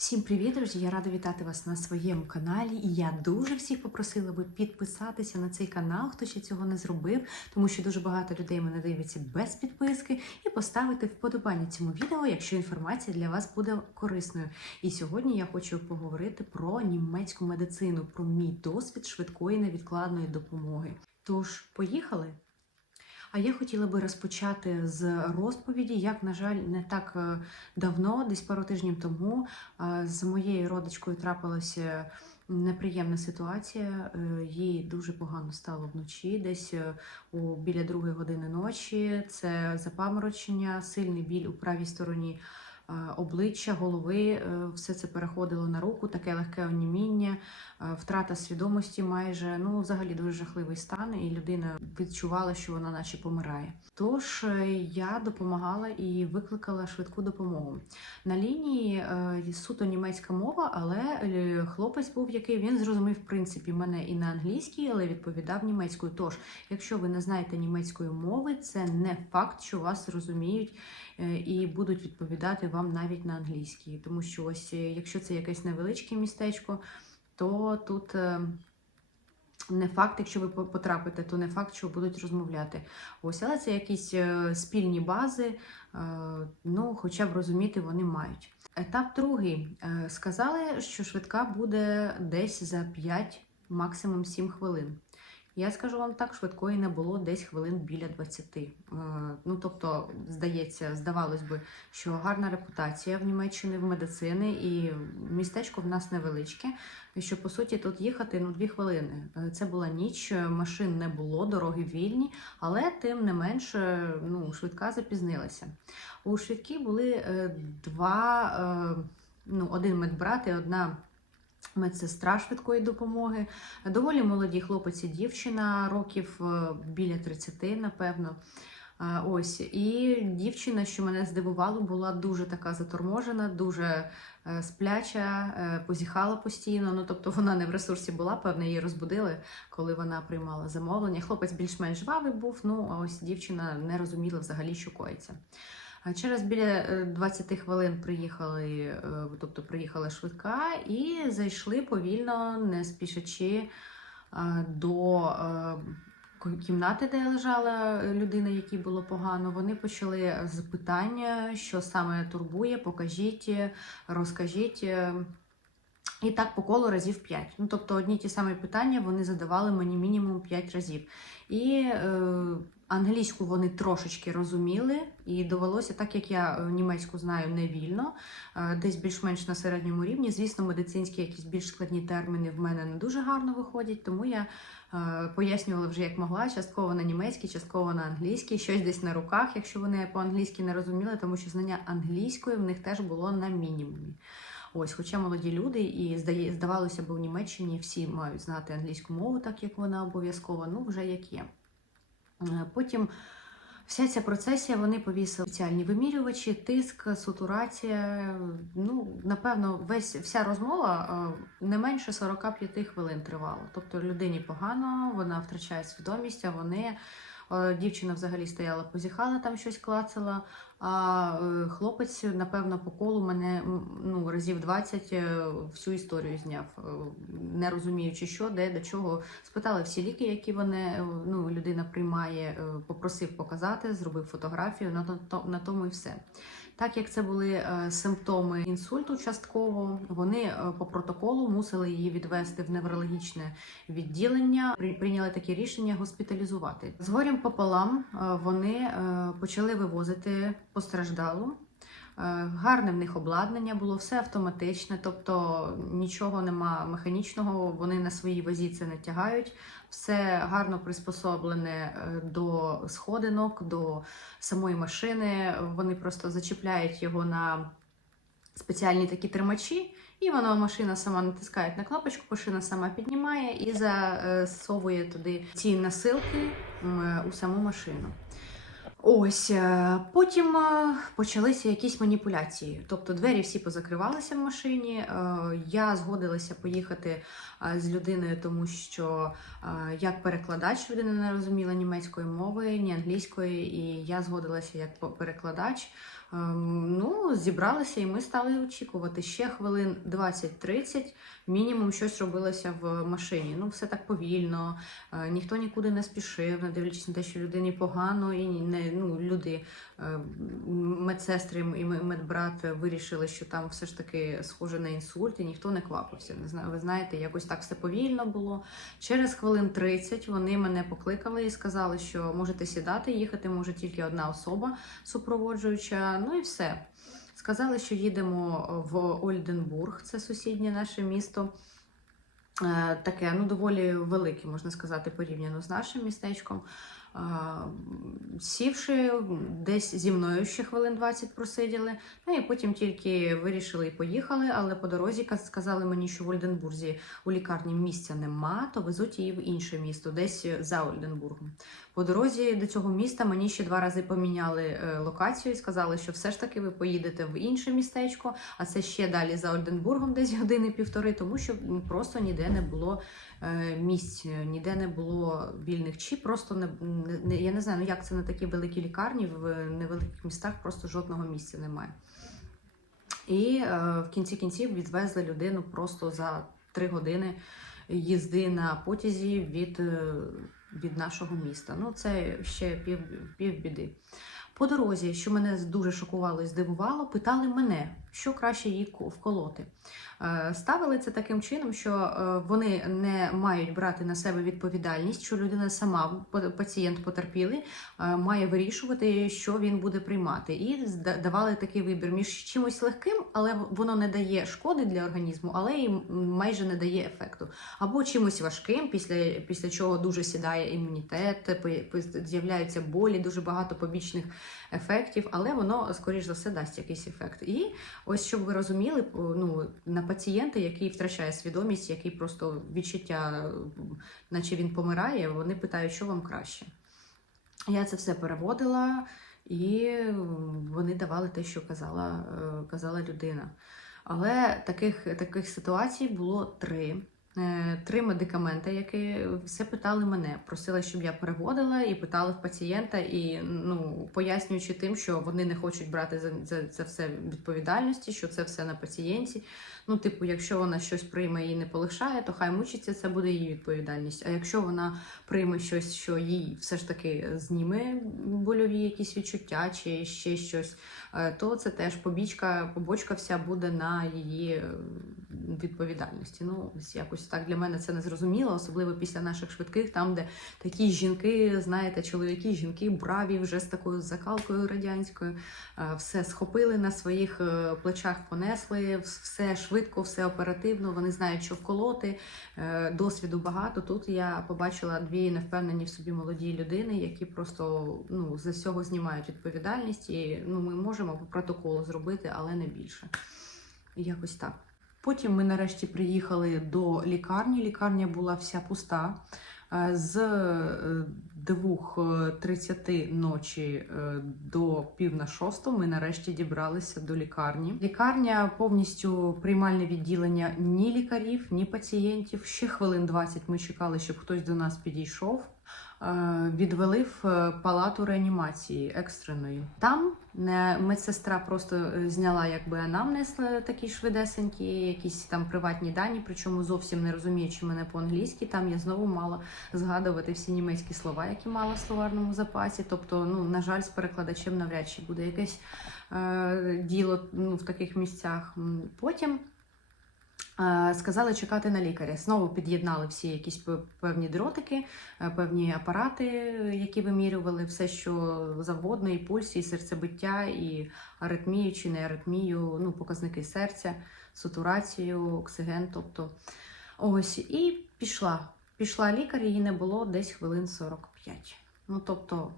Всім привіт, друзі! Я рада вітати вас на своєму каналі. І я дуже всіх попросила би підписатися на цей канал, хто ще цього не зробив, тому що дуже багато людей мене дивиться без підписки, і поставити вподобання цьому відео, якщо інформація для вас буде корисною. І сьогодні я хочу поговорити про німецьку медицину, про мій досвід швидкої невідкладної допомоги. Тож, поїхали! А я хотіла би розпочати з розповіді, як, на жаль, не так е, давно, десь пару тижнів тому, е, з моєю родичкою трапилася неприємна ситуація. Е, Їй дуже погано стало вночі, десь у біля другої години ночі. Це запаморочення, сильний біль у правій стороні. Е, Обличчя, голови, е, все це переходило на руку, таке легке оніміння, е, втрата свідомості майже, ну, взагалі дуже жахливий стан, і людина відчувала, що вона наче помирає. Тож я допомагала і викликала швидку допомогу. На лінії суто німецька мова, але хлопець був, який він зрозумів в принципі мене і на англійській, але відповідав німецькою. Тож, якщо ви не знаєте німецької мови, це не факт, що вас розуміють і будуть відповідати вам навіть на англійській. Тому що ось, е, якщо це якесь невеличке містечко, то тут. е, Не факт, якщо ви потрапите, то не факт, що будуть розмовляти. Ось, але це якісь е, спільні бази, ну, хоча б розуміти вони мають. Етап другий. Сказали, що швидка буде десь за 5, максимум 7 хвилин. Я скажу вам так, швидкої не було десь хвилин біля 20. Е, Ну, тобто, здається, здавалось би, що гарна репутація в Німеччині в медицини, і містечко в нас невеличке. Що по суті тут їхати ну дві хвилини. Е, Це була ніч, е, машин не було, дороги вільні, але тим не менше, ну швидка запізнилася. У швидкій були два, ну один медбрат і одна. Медсестра швидкої допомоги, доволі молоді хлопець і дівчина, років е, біля 30, напевно. Ось і дівчина, що мене здивувало, була дуже така заторможена, дуже е, спляча, е, позіхала постійно. Ну тобто вона не в ресурсі була, певно, її розбудили, коли вона приймала замовлення. Хлопець більш-менш жвавий був. Ну а ось дівчина не розуміла взагалі, що коїться. Через біля е, 20 хвилин приїхали, е, тобто приїхала швидка, і зайшли повільно, не спішачи е, до е, кімнати, де лежала людина, якій було погано. Вони почали з питання, що саме турбує, покажіть, е, розкажіть. е, І так по колу разів 5. Ну, тобто одні ті самі питання вони задавали мені мінімум 5 разів. І е, англійську вони трошечки розуміли, і довелося, так як я е, німецьку знаю не вільно, е, десь більш-менш на середньому рівні. Звісно, медицинські якісь більш складні терміни в мене не дуже гарно виходять, тому я е, пояснювала вже як могла, частково на німецькій, частково на англійській, щось десь на руках, якщо вони по-англійськи не розуміли, тому що знання англійської в них теж було на мінімумі. Ось, хоча молоді люди, і здавалося б, в Німеччині всі мають знати англійську мову, так як вона обов'язкова, ну вже як є. Е, Потім вся ця процесія вони повісили спеціальні вимірювачі, тиск, сатурація. Ну, напевно, весь вся розмова е, не менше 45 хвилин тривала. Тобто людині погано, вона втрачає свідомість, а вони. е, Дівчина взагалі стояла, позіхала, там щось клацала. А е, хлопець, напевно, по колу мене ну, разів 20 е, всю історію зняв, е, не розуміючи, що, де, до чого. Спитали всі ліки, які вони, ну, людина приймає, попросив показати, зробив фотографію, на, то- на тому і все. Так як це були е, симптоми інсульту частково, вони е, по протоколу мусили її відвести в неврологічне відділення. При- Прийняли таке рішення госпіталізувати. З горем пополам е, вони почали вивозити постраждалу. Е, Гарне в них обладнання було, все автоматичне, тобто нічого нема механічного, вони на своїй вазі це не тягають. Все гарно приспособлене е, до сходинок, до самої машини. Вони просто зачіпляють його на спеціальні такі тримачі, і воно машина сама натискає на кнопочку, машина сама піднімає і засовує туди ці насилки у саму машину. Ось е, потім е, почалися якісь маніпуляції. Тобто двері всі позакривалися в машині. Е, Я згодилася поїхати з людиною, тому що як перекладач людина не розуміла німецької мови, ні англійської, і я згодилася як перекладач. Ем, Ну, зібралися і ми стали очікувати. Ще хвилин 20-30 мінімум щось робилося в машині. Ну, все так повільно, е, ніхто нікуди не спішив, не дивлячись на те, що людині погано, і не ну, люди, е, медсестри і медбрат вирішили, що там все ж таки схоже на інсульт, і ніхто не квапився. Не знаю, ви знаєте, якось так все повільно було. Через хвилин 30 вони мене покликали і сказали, що можете сідати, їхати може тільки одна особа супроводжуюча. Ну і все. Сказали, що їдемо в Ольденбург, це сусіднє наше місто. Е, Таке, ну, доволі велике, можна сказати, порівняно з нашим містечком. Сівши десь зі мною ще хвилин 20 просиділи, ну і потім тільки вирішили і поїхали. Але по дорозі сказали мені, що в Ольденбурзі у лікарні місця нема, то везуть її в інше місто, десь за Ольденбургом. По дорозі до цього міста мені ще два рази поміняли е, локацію і сказали, що все ж таки ви поїдете в інше містечко, а це ще далі за Ольденбургом, десь години півтори, тому що просто ніде не було місць, ніде не було вільних чи просто не, не, я не знаю, ну як це на такі великі лікарні в невеликих містах просто жодного місця немає. І е, в кінці кінців відвезли людину просто за три години їзди на потязі від, е, від нашого міста. Ну, це ще пів, півбіди. По дорозі, що мене дуже шокувало і здивувало, питали мене, що краще ко- вколоти. Е, Ставили це таким чином, що е, вони не мають брати на себе відповідальність, що людина сама, па- пацієнт потерпілий, е, має вирішувати, що він буде приймати. І давали такий вибір між чимось легким, але воно не дає шкоди для організму, але і майже не дає ефекту. Або чимось важким, після, після чого дуже сідає імунітет, з'являються болі, дуже багато побічних ефектів, але воно, скоріш за все, дасть якийсь ефект. І ось щоб ви розуміли, ну, на пацієнта, який втрачає свідомість, який просто відчуття, наче він помирає, вони питають, що вам краще. Я це все переводила, і вони давали те, що казала, е, казала людина. Але таких, таких ситуацій було три. Е, Три медикаменти, які все питали мене, просили, щоб я переводила, і питали в пацієнта, і ну пояснюючи тим, що вони не хочуть брати за, за це все відповідальності, що це все на пацієнті. Ну, типу, якщо вона щось прийме і не полегшає, то хай мучиться, це буде її відповідальність. А якщо вона прийме щось, що їй все ж таки зніме больові якісь відчуття чи ще щось, то це теж побічка, побочка вся буде на її е, відповідальності. Ну, якось так для мене це не зрозуміло, особливо після наших швидких, там, де такі жінки, знаєте, чоловіки, жінки браві вже з такою закалкою радянською, е, все схопили на своїх е, плечах, понесли, все швидко, все оперативно. Вони знають, що вколоти. Е, Досвіду багато. Тут я побачила дві невпевнені в собі молоді людини, які просто ну з цього знімають відповідальність, і ну ми можемо по протоколу зробити, але не більше. Якось так. Потім ми нарешті приїхали до лікарні. Лікарня була вся пуста. Е, З е, 2.30 ночі е, до пів на шосту ми нарешті дібралися до лікарні. Лікарня повністю приймальне відділення ні лікарів, ні пацієнтів. Ще хвилин 20 ми чекали, щоб хтось до нас підійшов. Е, Відвели в е, палату реанімації екстреної. Там е, медсестра просто зняла якби анамнез такий швидесенький, якісь там приватні дані, причому зовсім не розуміючи мене по-англійськи. Там я знову мала згадувати всі німецькі слова, які мала в словарному запасі. Тобто, ну на жаль, з перекладачем навряд чи буде якесь е, діло ну, в таких місцях. Потім. е, Сказали чекати на лікаря. Знову під'єднали всі якісь певні дротики, е, певні апарати, які вимірювали все, що завгодно, і пульс, і серцебиття, і аритмію чи не аритмію, ну, показники серця, сатурацію, оксиген. Тобто, ось, і пішла. Пішла лікар, її не було десь хвилин 45. Ну, тобто,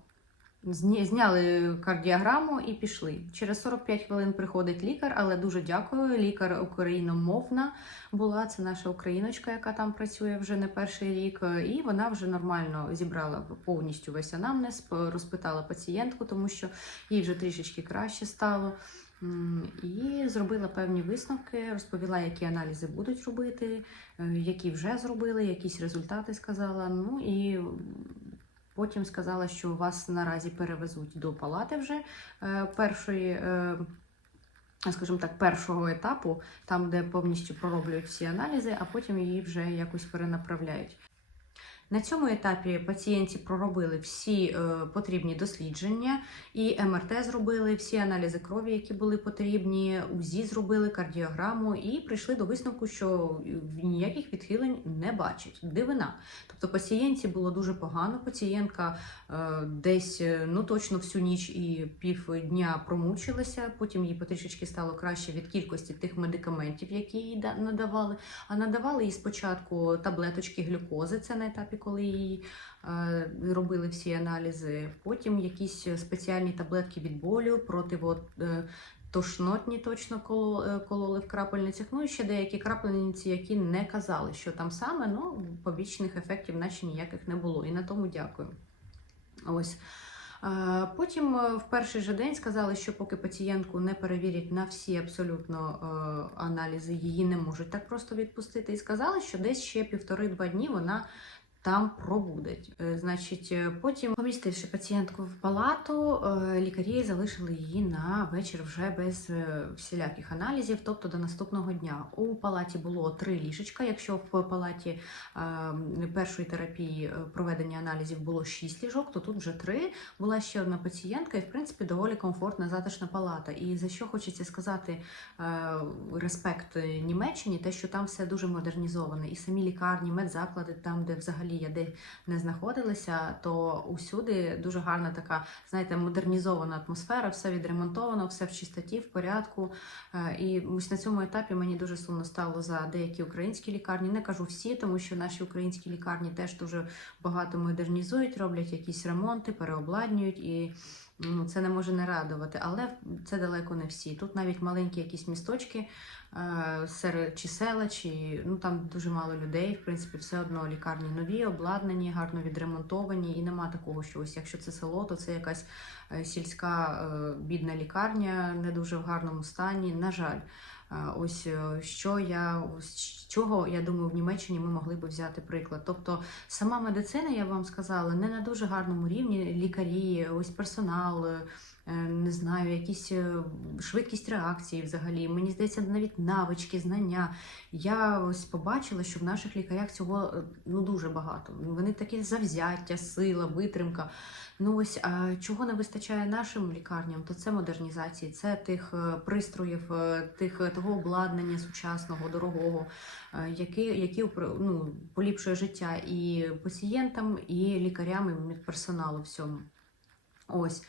зняли кардіограму і пішли. Через 45 хвилин приходить лікар, але дуже дякую. Лікар україномовна була. Це наша україночка, яка там працює вже не перший рік. І вона вже нормально зібрала повністю весь анамнез, розпитала пацієнтку, тому що їй вже трішечки краще стало. І зробила певні висновки, розповіла, які аналізи будуть робити, е, які вже зробили, якісь результати сказала. Ну і Потім сказала, що вас наразі перевезуть до палати вже е, першої. е, Скажімо так, першого етапу, там, де повністю пророблюють всі аналізи, а потім її вже якось перенаправляють. На цьому етапі пацієнті проробили всі е, потрібні дослідження, і МРТ зробили, всі аналізи крові, які були потрібні, УЗІ зробили, кардіограму, і прийшли до висновку, що ніяких відхилень не бачать. Дивина. Тобто пацієнті було дуже погано. Пацієнтка е, десь е, ну точно всю ніч і півдня промучилася. Потім їй потрішечки стало краще від кількості тих медикаментів, які їй да- надавали. А надавали їй спочатку таблеточки глюкози, це на етапі, коли їй е, робили всі аналізи. Потім якісь спеціальні таблетки від болю, противо. Е, Тошнотні точно е, кололи в крапельницях. Ну і ще деякі крапельниці, які не казали, що там саме, ну побічних ефектів наче ніяких не було. І на тому дякую. Ось. Потім в перший же день сказали, що поки пацієнтку не перевірять на всі абсолютно аналізи, її не можуть так просто відпустити. І сказали, що десь ще півтори-два дні вона там пробудеть. Е, Значить, е, потім, помістивши пацієнтку в палату, е, лікарі залишили її на вечір вже без е, всіляких аналізів, тобто до наступного дня. У палаті було три ліжечка. Якщо в палаті е, першої терапії е, проведення аналізів було шість ліжок, то тут вже три. Була ще одна пацієнтка, і в принципі доволі комфортна затишна палата. І за що хочеться сказати респект Німеччині, те, що там все дуже модернізоване, і самі лікарні, медзаклади, там, де взагалі я де не знаходилася, то усюди дуже гарна така, знаєте, модернізована атмосфера, все відремонтовано, все в чистоті, в порядку. Е, І ось на цьому етапі мені дуже сумно стало за деякі українські лікарні. Не кажу всі, тому що наші українські лікарні теж дуже багато модернізують, роблять якісь ремонти, переобладнюють і. Ну, це не може не радувати, але це далеко не всі. Тут навіть маленькі якісь місточки е, чи села, чи ну там дуже мало людей. В принципі, все одно лікарні нові, обладнані, гарно відремонтовані, і нема такого, що ось якщо це село, то це якась е, сільська е, бідна лікарня, не дуже в гарному стані. На жаль. Ось е, що я з чого я думаю, в Німеччині ми могли би взяти приклад. Тобто сама медицина, я вам сказала, не на дуже гарному рівні. Лікарі, ось персонал, е, не знаю, якісь е, швидкість реакції взагалі. Мені здається, навіть навички, знання. Я ось побачила, що в наших лікарях цього е, ну дуже багато. Вони такі завзяття, сила, витримка. Ну ось а чого не вистачає нашим лікарням, то це модернізації, це тих е, пристроїв, е, тих е, того обладнання сучасного, дорогого, е, які, які ну, поліпшує життя і пацієнтам, і лікарям, і медперсоналу всьому. Ось.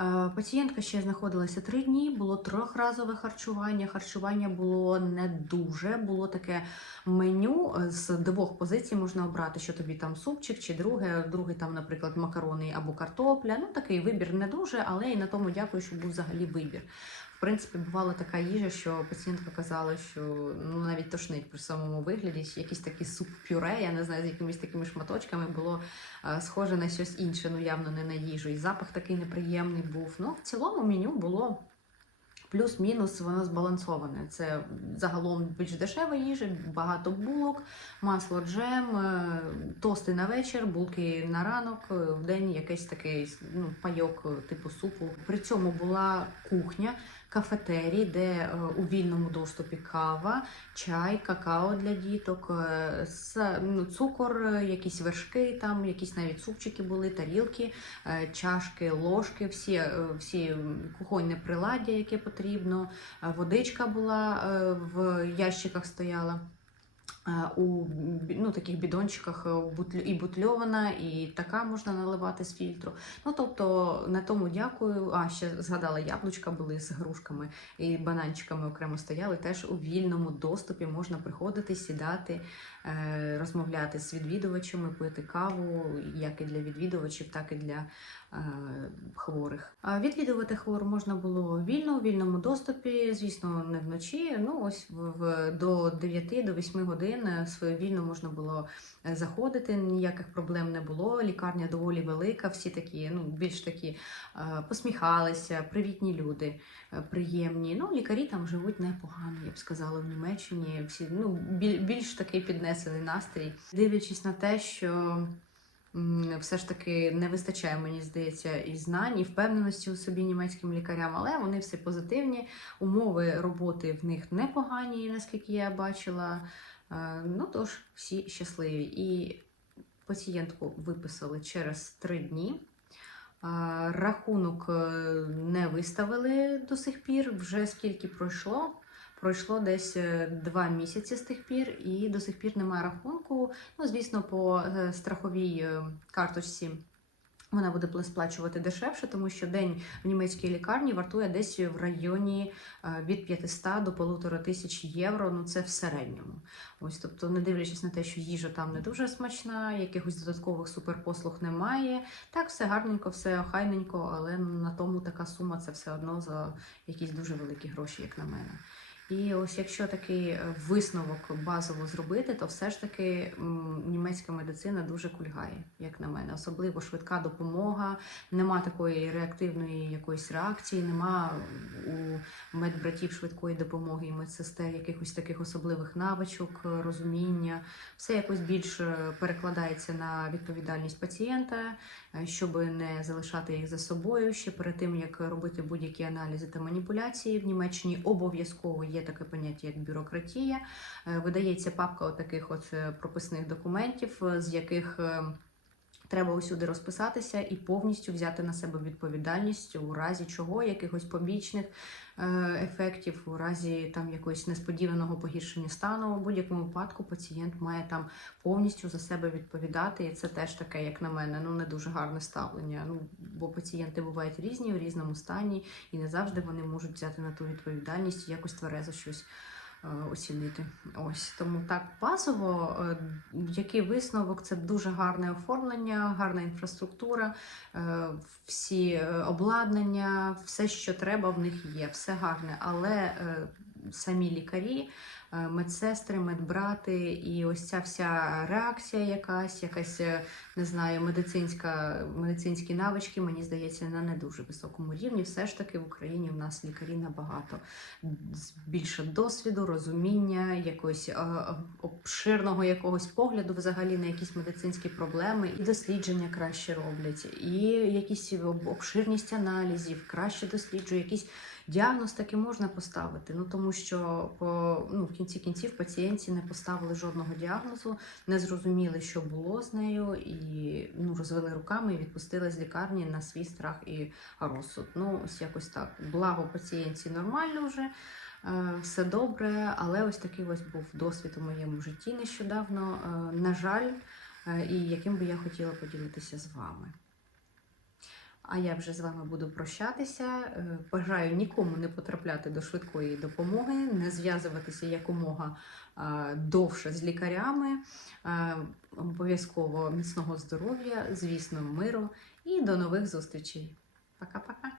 Е, Пацієнтка ще знаходилася три дні, було трьохразове харчування. Харчування було не дуже, було таке меню е, з двох позицій можна обрати, що тобі там супчик чи друге, другий там, наприклад, макарони або картопля. Ну такий вибір не дуже, але і на тому дякую, що був взагалі вибір. Принципі, бувала така їжа, що пацієнтка казала, що ну навіть тошнить при самому вигляді, чи якийсь такий суп-пюре, я не знаю, з якимись такими шматочками було е, схоже на щось інше, ну явно не на їжу. І запах такий неприємний був. Ну, в цілому меню було. Плюс-мінус воно збалансоване. Це загалом більш дешева їжа, багато булок, масло, джем, е, тости на вечір, булки на ранок, е, в день якийсь такий ну, пайок типу супу. При цьому була кухня, кафетерій, де е, у вільному доступі кава, чай, какао для діток, е, цукор, е, якісь вершки, там якісь навіть супчики були, тарілки, чашки, ложки, всі, всі кухонне приладдя, яке потрібно. Водичка була в ящиках стояла. Е, У ну, таких бідончиках е, і бутльована, і така можна наливати з фільтру. Ну тобто на тому дякую. А ще згадала, яблучка були з грушками і бананчиками окремо стояли. Теж у вільному доступі можна приходити, сідати, е, розмовляти з відвідувачами, пити каву, як і для відвідувачів, так і для хворих. А відвідувати хвору можна було вільно, у вільному доступі, звісно, не вночі. Ну ось в, до 9 до 8 годин е, вільно можна було е, заходити. Ніяких проблем не було. Лікарня доволі велика. Всі такі, ну більш такі е, посміхалися, привітні люди, е, приємні. Ну, лікарі там живуть непогано, я б сказала, в Німеччині. Всі ну біль, більш такий піднесений настрій, дивлячись на те, що. Все ж таки не вистачає, мені здається, і знань, і впевненості у собі німецьким лікарям, але вони всі позитивні. Умови роботи в них непогані, наскільки я бачила. Е, Ну тож, всі щасливі. І пацієнтку виписали через три дні. Рахунок е, не виставили до сих пір. Вже скільки пройшло? Пройшло десь е, два місяці з тих пір, і до сих пір немає рахунку. Ну, звісно, по е, страховій е, карточці вона буде сплачувати дешевше, тому що день в німецькій лікарні вартує десь в районі від 500 до 1500 тисяч євро. Ну це в середньому. Ось, тобто, не дивлячись на те, що їжа там не дуже смачна, якихось додаткових суперпослуг немає. Так, все гарненько, все охайненько, але на тому така сума це все одно за якісь дуже великі гроші, як на мене. І ось якщо такий е, висновок базово зробити, то все ж таки німецька медицина дуже кульгає, як на мене. Особливо швидка допомога, нема такої реактивної якоїсь реакції, нема у медбратів швидкої допомоги і медсестер якихось таких особливих навичок, е, розуміння. Все якось більш е, перекладається на відповідальність пацієнта, щоб не залишати їх за собою. Ще перед тим як робити будь-які аналізи та маніпуляції в Німеччині обов'язково є таке поняття як бюрократія. Е, Видається папка таких от е, прописних документів, е, з яких Треба усюди розписатися і повністю взяти на себе відповідальність у разі чого, якихось побічних е, ефектів, у разі там якогось несподіваного погіршення стану. У будь-якому випадку пацієнт має там повністю за себе відповідати. І це теж таке, як на мене, ну не дуже гарне ставлення. Ну бо пацієнти бувають різні в різному стані, і не завжди вони можуть взяти на ту відповідальність і якось тверезо щось оцінити. Ось тому так базово, е, який висновок це дуже гарне оформлення, гарна інфраструктура, е, всі е, обладнання, все, що треба, в них є, все гарне, але е, самі лікарі. Е, Медсестри, медбрати, і ось ця вся реакція, якась, якась е, не знаю, медицинська, медицинські навички, мені здається, на не дуже високому рівні. Все ж таки в Україні в нас лікарі набагато більше досвіду, розуміння, якогось е, обширного якогось погляду взагалі на якісь медицинські проблеми, і дослідження краще роблять, і якісь обширність аналізів, краще досліджує, якісь діагноз таки можна поставити. Ну тому що по ну в кінці кінців пацієнтці не поставили жодного діагнозу, не зрозуміли, що було з нею, і ну розвели руками і відпустили з лікарні на свій страх і розсуд. Ну ось якось так. Благо пацієнтці нормально вже. е, Все добре, але ось такий ось був досвід у моєму житті нещодавно. е, На жаль, е, і яким би я хотіла поділитися з вами. А я вже з вами буду прощатися. Е, Бажаю нікому не потрапляти до швидкої допомоги, не зв'язуватися якомога довше з лікарями. Е, Обов'язково міцного здоров'я, звісно, миру і до нових зустрічей. Пока-пока.